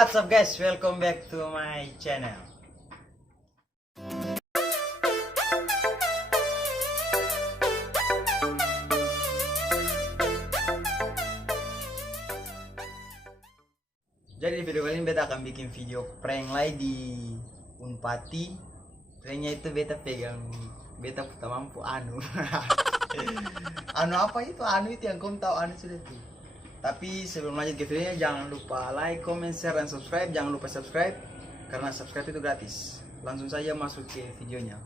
what's up guys? Welcome back to my channel. Jadi di video kali ini beta akan bikin video prank lagi di Unpati. Pranknya itu beta pegang, beta tak mampu anu. Anu apa itu? Anu itu yang kamu tahu anu sudah tuh. Tapi sebelum lanjut ke videonya jangan lupa like, comment, share, dan subscribe. Jangan lupa subscribe karena subscribe itu gratis. Langsung saja masuk ke videonya.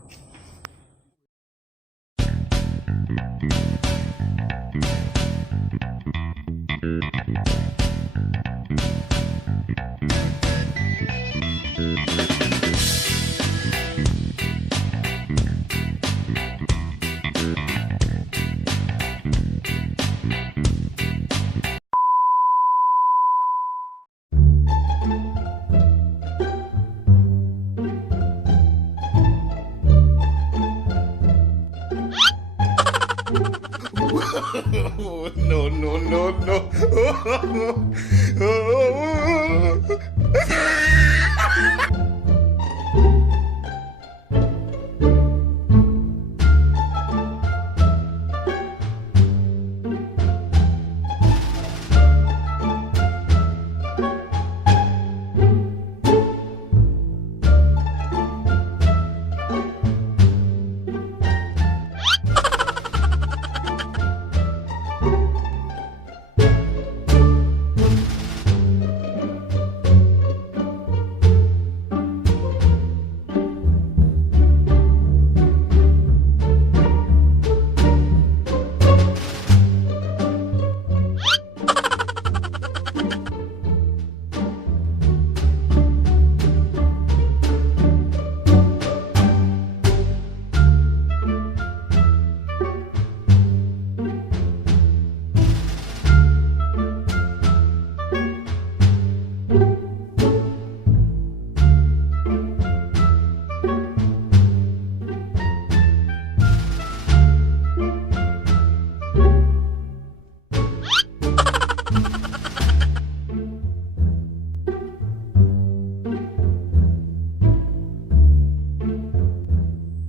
No, no, no, no.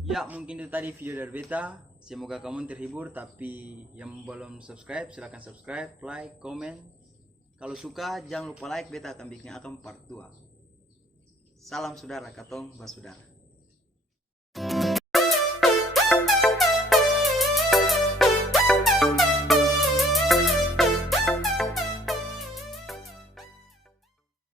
Ya mungkin itu tadi video dari beta. Semoga kamu terhibur. Tapi yang belum subscribe silahkan subscribe, like, comment. Kalau suka jangan lupa like. Beta akan bikin part 2. Salam saudara, katong basudara.